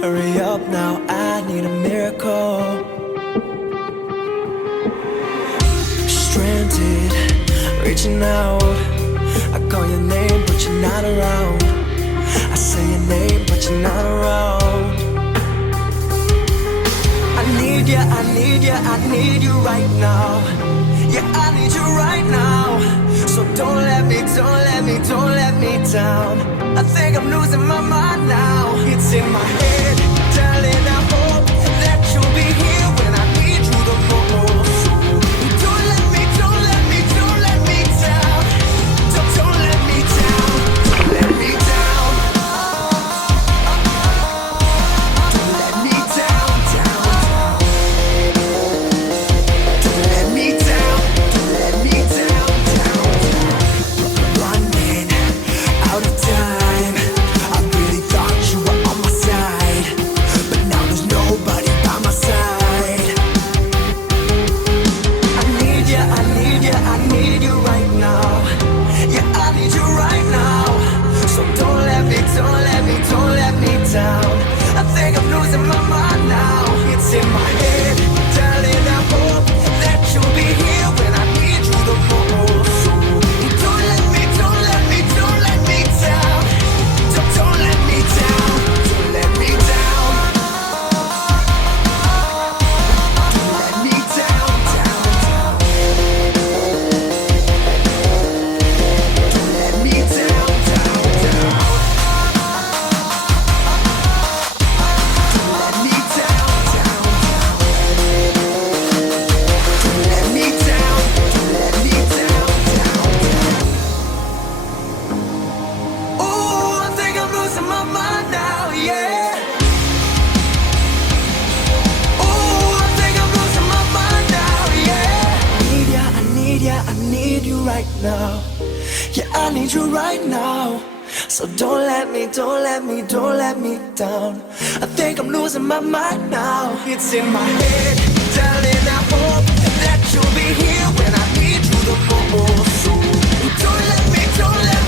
Hurry up now, I need a miracle. Stranded, reaching out. I call your name, but you're not around. I say your name, but you're not around. I need you, I need you, I need you right now. Yeah, I need you right now. So don't let me, don't let me, don't let me down. I think I'm losing my mind now. It's in my head, darling, I hope that you'll be here when I need you the most. Don't let me, don't let me, don't let me down. Don't let me down, don't let me down. Don't let me down, down. Don't let me down, don't let me down, down. Running out of time. I really thought you were on my side, but now there's nobody by my side. I need you, I need you, I need you right now. Yeah, I need you right now. So don't let me, don't let me, don't let me down. I think I'm losing my mind now. It's in my head, darling, I hope that you'll be here when I need you the most. Don't let me, don't let me, don't let me down. Don't let me down, don't let me down. Don't let me down, down, down. Don't let me down, down, down. Don't let me down, down, down. Don't let me down, don't let me down, down, down. Ooh, I think I'm losing my mind now, yeah. Ooh, I think I'm losing my mind now, yeah. I need ya, I need ya, I need you right now. Yeah, I need you right now. So don't let me, don't let me, don't let me down. I think I'm losing my mind now. It's in my head, darling, I hope that you'll be here when I need you the most. So don't let me, don't let